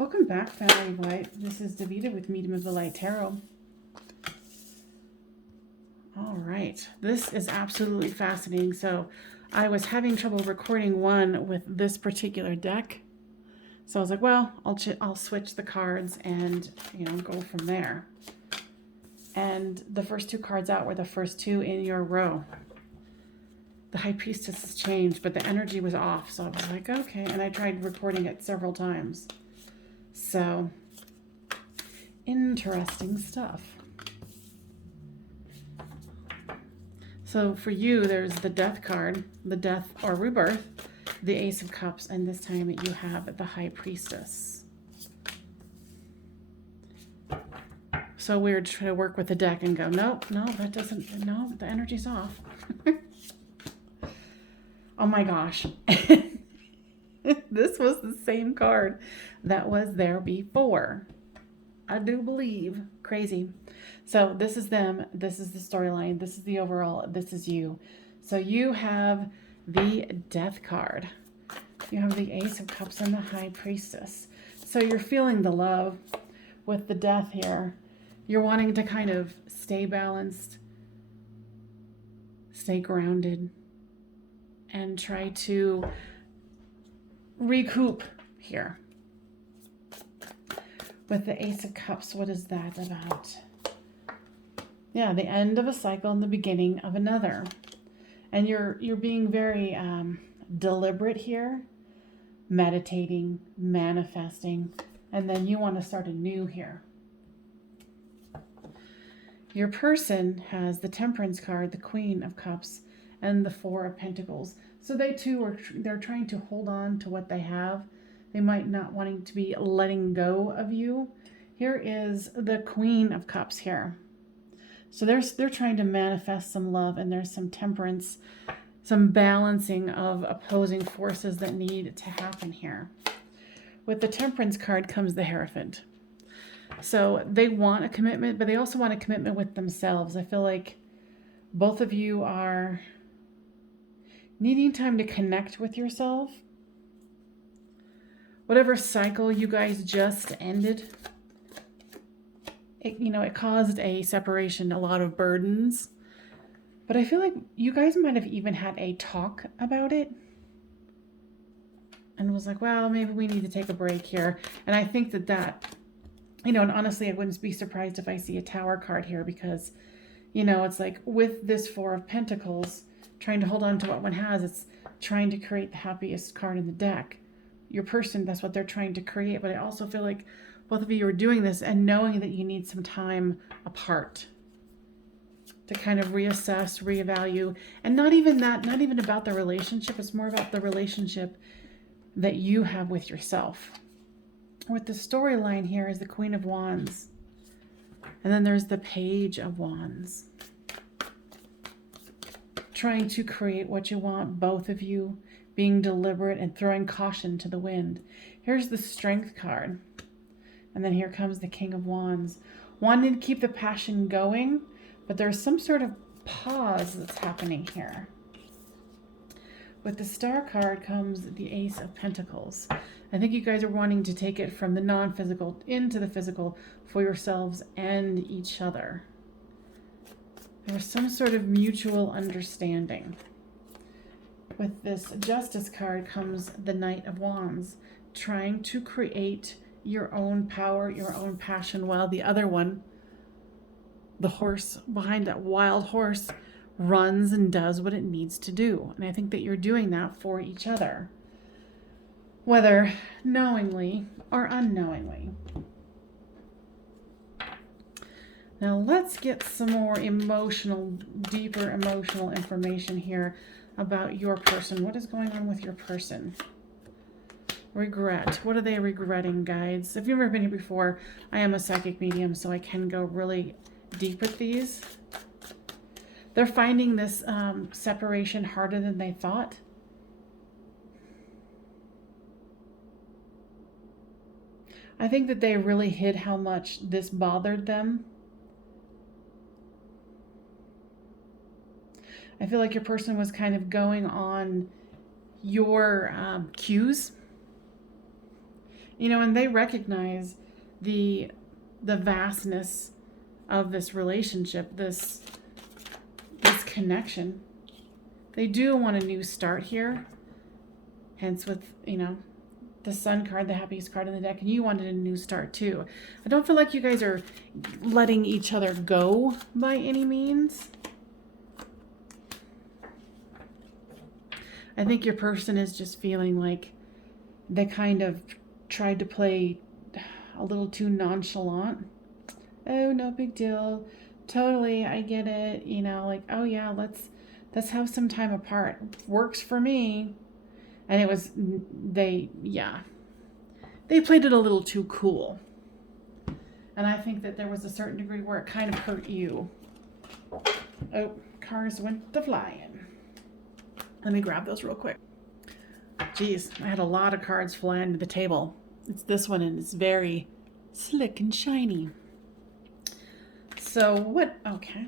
Welcome back, Family of Light. This is Davida with Medium of the Light Tarot. All right, this is absolutely fascinating. So I was having trouble recording one with this particular deck. So I was like, well, I'll switch the cards and, go from there. And the first two cards out were the first two in your row. The High Priestess has changed, but the energy was off. So I was like, okay. And I tried recording it several times. So, interesting stuff. So for you, there's the Death card, the Death or Rebirth, the Ace of Cups, and this time you have the High Priestess. So weird to try to work with the deck and go, no, that doesn't, no, the energy's off. Oh my gosh. This was the same card that was there before. I do believe. Crazy. So this is them. This is the storyline. This is the overall. This is you. So you have the Death card. You have the Ace of Cups and the High Priestess. So you're feeling the love with the Death here. You're wanting to kind of stay balanced, stay grounded, and try to recoup here. With the Ace of Cups, what is that about? Yeah, the end of a cycle and the beginning of another. And you're being very deliberate here, meditating, manifesting, and then you want to start anew here. Your person has the Temperance card, the Queen of Cups, and the Four of Pentacles. So they too they're trying to hold on to what they have. They might not wanting to be letting go of you. Here is the Queen of Cups here. So they're trying to manifest some love, and there's some temperance, some balancing of opposing forces that need to happen here. With the Temperance card comes the Hierophant. So they want a commitment, but they also want a commitment with themselves. I feel like both of you are needing time to connect with yourself. Whatever cycle you guys just ended, it caused a separation, a lot of burdens. But I feel like you guys might have even had a talk about it and was like, well, maybe we need to take a break here. And I think that, and honestly, I wouldn't be surprised if I see a Tower card here because, it's like with this Four of Pentacles, trying to hold on to what one has, it's trying to create the happiest card in the deck. Your person, that's what they're trying to create. But I also feel like both of you are doing this and knowing that you need some time apart to kind of reassess, reevaluate, and not even about the relationship. It's more about the relationship that you have with yourself. With the storyline here is the Queen of Wands. And then there's the Page of Wands. Trying to create what you want, both of you being deliberate and throwing caution to the wind. Here's the Strength card. And then here comes the King of Wands. Wanting to keep the passion going, but there's some sort of pause that's happening here. With the Star card comes the Ace of Pentacles. I think you guys are wanting to take it from the non-physical into the physical for yourselves and each other. There's some sort of mutual understanding. With this Justice card comes the Knight of Wands, trying to create your own power, your own passion, while the other one, the horse behind that wild horse, runs and does what it needs to do. And I think that you're doing that for each other, whether knowingly or unknowingly. Now let's get some more deeper emotional information here about your person. What is going on with your person? Regret. What are they regretting, guides? If you've never been here before, I am a psychic medium, so I can go really deep with these. They're finding this separation harder than they thought. I think that they really hid how much this bothered them. I feel like your person was kind of going on your cues and they recognize the vastness of this relationship, this connection. They do want a new start here. Hence with, the Sun card, the happiest card in the deck, and you wanted a new start too. I don't feel like you guys are letting each other go by any means. I think your person is just feeling like they kind of tried to play a little too nonchalant. Oh, no big deal. Totally, I get it. Like, oh yeah, let's have some time apart. Works for me. And it was, they played it a little too cool. And I think that there was a certain degree where it kind of hurt you. Oh, cars went to flying. Let me grab those real quick. Geez, I had a lot of cards fly into the table. It's this one, and it's very slick and shiny. So what, okay.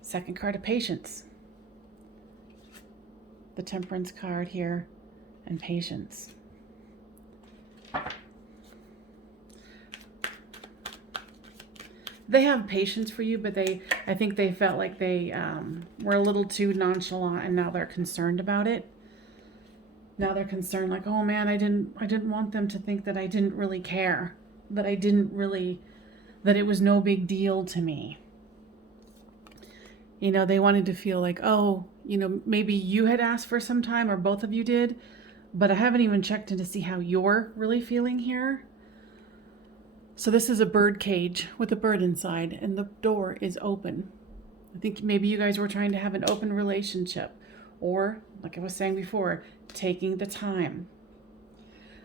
Second card of patience. The Temperance card here, and patience. They have patience for you, but I think they felt like they were a little too nonchalant, and now they're concerned about it. Now they're concerned, like, oh man, I didn't want them to think that I didn't really care, that that it was no big deal to me. They wanted to feel like, oh, maybe you had asked for some time, or both of you did, but I haven't even checked in to see how you're really feeling here. So this is a bird cage with a bird inside, and the door is open. I think maybe you guys were trying to have an open relationship, or, like I was saying before, taking the time.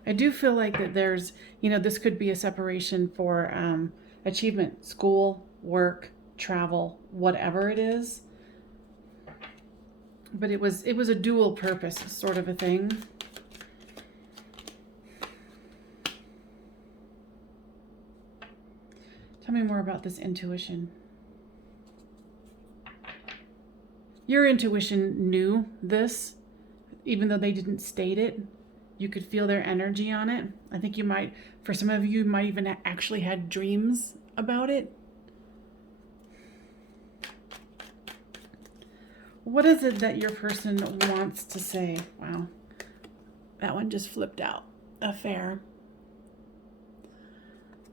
I do feel like that there's, this could be a separation for achievement, school, work, travel, whatever it is. But it was a dual purpose sort of a thing. Tell me more about this intuition. Your intuition knew this, even though they didn't state it. You could feel their energy on it. I think for some of you might even actually had dreams about it. What is it that your person wants to say? Wow, that one just flipped out. Affair.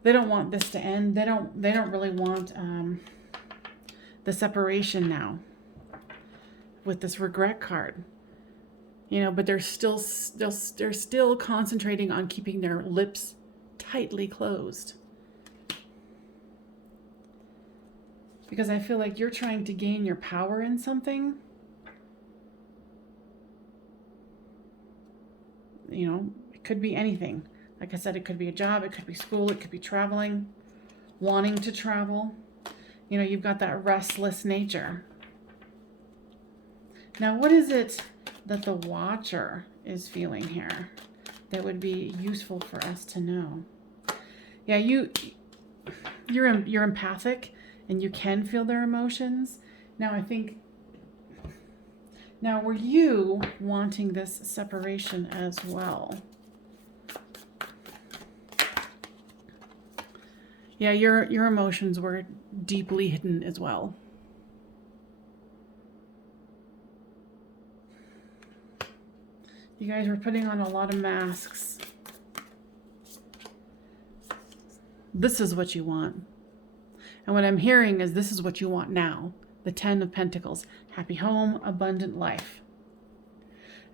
They don't want this to end. They don't really want the separation now with this regret card. But they're still concentrating on keeping their lips tightly closed. Because I feel like you're trying to gain your power in something. It could be anything. Like I said, it could be a job, it could be school, it could be traveling, wanting to travel. You've got that restless nature. Now, what is it that the Watcher is feeling here that would be useful for us to know? Yeah, you're empathic, and you can feel their emotions. Now were you wanting this separation as well? Yeah, your emotions were deeply hidden as well. You guys were putting on a lot of masks. This is what you want. And what I'm hearing is this is what you want now. The 10 of Pentacles. Happy home, abundant life.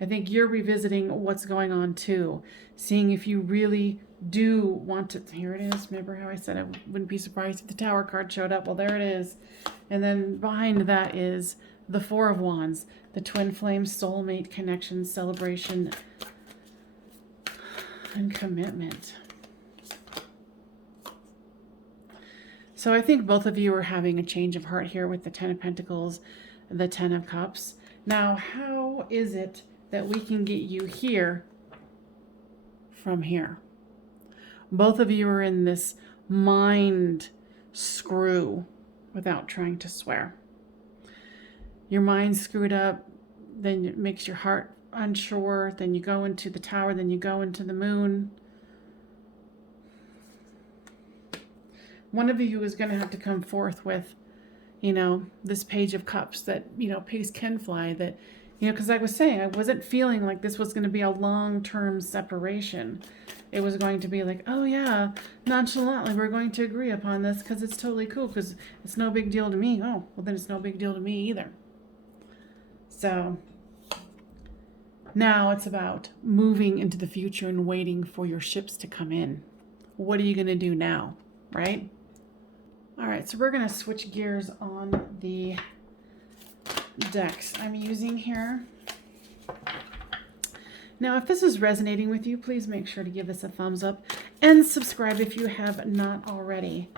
I think you're revisiting what's going on too. Seeing if you really do want to. Here it is. Remember how I said I wouldn't be surprised if the Tower card showed up? Well, there it is. And then behind that is the Four of Wands. The twin flame, soulmate connection, celebration, and commitment. So I think both of you are having a change of heart here with the 10 of Pentacles, the 10 of Cups. Now, how is it that we can get you here from here? Both of you are in this mind screw without trying to swear. Your mind's screwed up, then it makes your heart unsure, then you go into the Tower, then you go into the Moon. One of you is going to have to come forth with, you know, this Page of Cups that, you know, peace can fly, that, you know, because I was saying, I wasn't feeling like this was going to be a long-term separation. It was going to be like, oh yeah, nonchalantly, we're going to agree upon this because it's totally cool, because it's no big deal to me. Oh, well then it's no big deal to me either. So now it's about moving into the future and waiting for your ships to come in. What are you going to do now, right? All right, so we're going to switch gears on the decks I'm using here. Now, if this is resonating with you, please make sure to give this a thumbs up and subscribe if you have not already.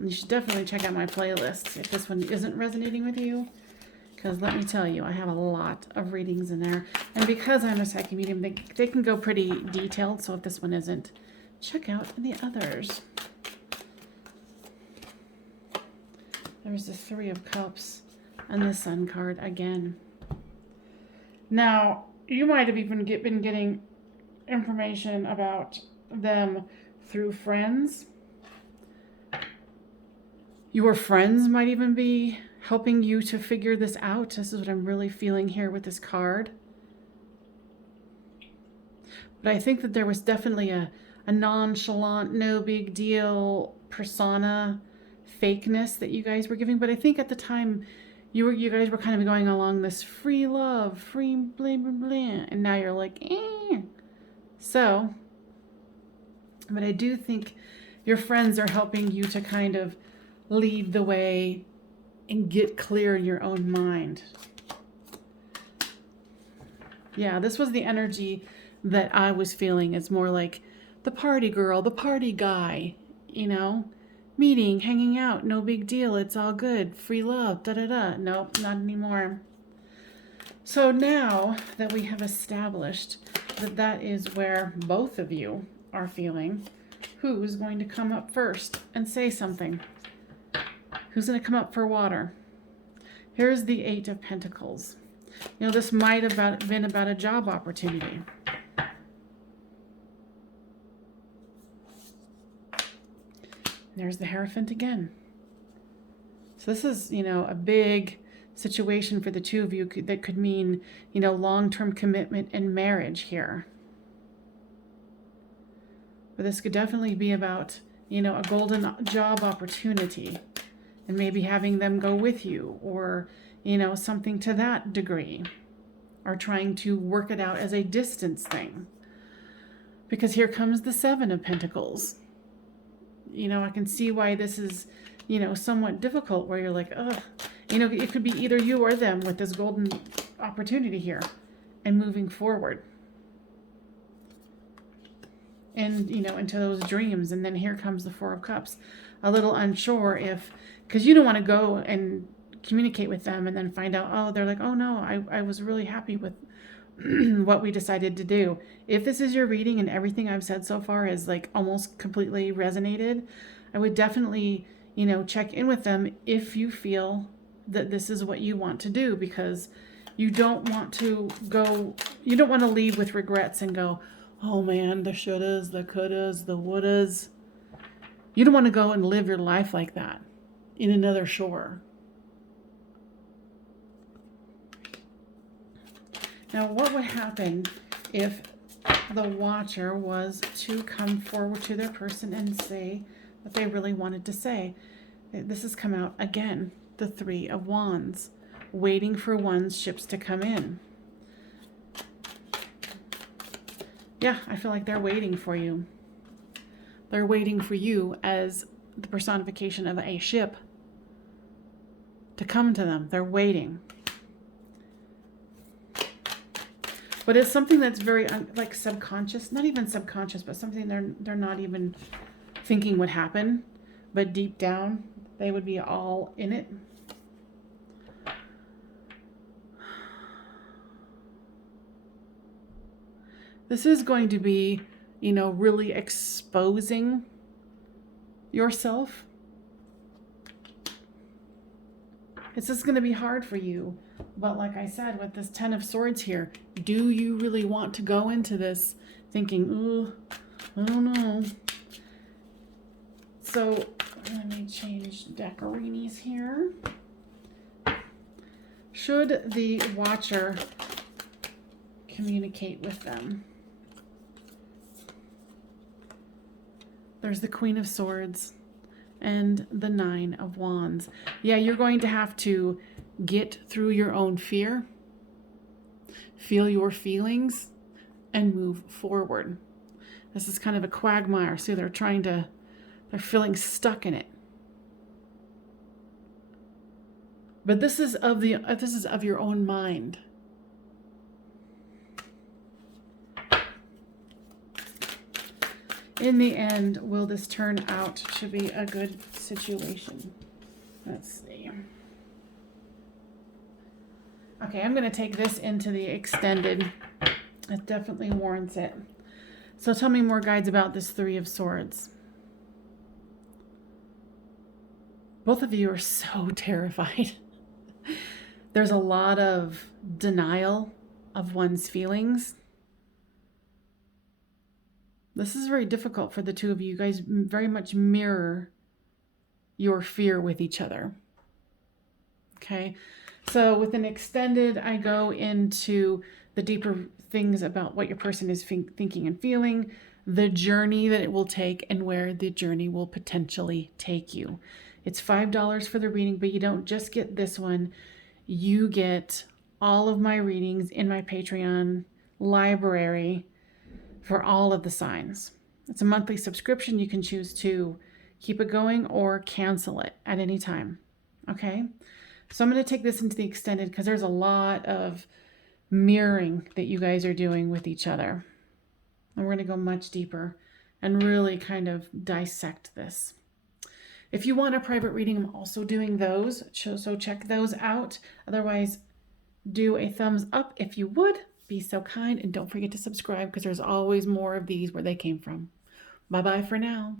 You should definitely check out my playlists if this one isn't resonating with you, because let me tell you, I have a lot of readings in there. And because I'm a psychic medium, they can go pretty detailed, so if this one isn't, check out the others. There's the Three of Cups and the Sun card again. Now, you might have even been getting information about them through friends. Your friends might even be helping you to figure this out. This is what I'm really feeling here with this card. But I think that there was definitely a nonchalant, no big deal persona fakeness that you guys were giving. But I think at the time you guys were kind of going along this free love, free blah, blah, blah. And now you're like, eh. So, but I do think your friends are helping you to kind of lead the way and get clear in your own mind. Yeah, this was the energy that I was feeling. It's more like the party girl, the party guy, you know, meeting, hanging out, no big deal, it's all good, free love, da-da-da. Nope, not anymore. So now that we have established that that is where both of you are feeling, who's going to come up first and say something? Who's going to come up for water? Here's the Eight of Pentacles. You know, this might have been about a job opportunity. There's the Hierophant again. So this is, you know, a big situation for the two of you that could mean, you know, long-term commitment and marriage here. But this could definitely be about, you know, a golden job opportunity and maybe having them go with you, or, you know, something to that degree, or trying to work it out as a distance thing. Because here comes the Seven of Pentacles. You know, I can see why this is, you know, somewhat difficult, where you're like, ugh. You know, it could be either you or them with this golden opportunity here and moving forward. And, you know, into those dreams. And then here comes the Four of Cups. A little unsure if, because you don't want to go and communicate with them and then find out, oh, they're like, oh no, I was really happy with what we decided to do. If this is your reading and everything I've said so far is like almost completely resonated, I would definitely, you know, check in with them if you feel that this is what you want to do, because you don't want to go, you don't want to leave with regrets and go, oh man, the shouldas, the couldas, the wouldas. You don't want to go and live your life like that in another shore. Now, what would happen if the Watcher was to come forward to their person and say what they really wanted to say? This has come out again, the Three of Wands, waiting for one's ships to come in. Yeah, I feel like they're waiting for you. They're waiting for you as the personification of a ship to come to them. They're waiting. But it's something that's very like subconscious, not even subconscious, but something they're not even thinking would happen, but deep down they would be all in it. This is going to be, you know, really exposing yourself. It's just going to be hard for you But like I said, with this Ten of Swords here, do you really want to go into this thinking, ooh, I don't know. So let me change decorinis here. Should the watcher communicate with them? There's the Queen of Swords and the Nine of Wands. Yeah, you're going to have to get through your own fear, feel your feelings, and move forward. This is kind of a quagmire. See, they're feeling stuck in it. But this is of your own mind. In the end, will this turn out to be a good situation? Let's see. Okay, I'm going to take this into the extended. It definitely warrants it. So tell me more, guides, about this Three of Swords. Both of you are so terrified. There's a lot of denial of one's feelings. This is very difficult for the two of you. You guys very much mirror your fear with each other. Okay, so with an extended, I go into the deeper things about what your person is thinking and feeling, the journey that it will take, and where the journey will potentially take you. It's $5 for the reading, but you don't just get this one. You get all of my readings in my Patreon library for all of the signs. It's a monthly subscription. You can choose to keep it going or cancel it at any time. Okay, so I'm going to take this into the extended because there's a lot of mirroring that you guys are doing with each other. And we're going to go much deeper and really kind of dissect this. If you want a private reading, I'm also doing those, so check those out. Otherwise, do a thumbs up if you would. Be so kind, and don't forget to subscribe because there's always more of these where they came from. Bye-bye for now.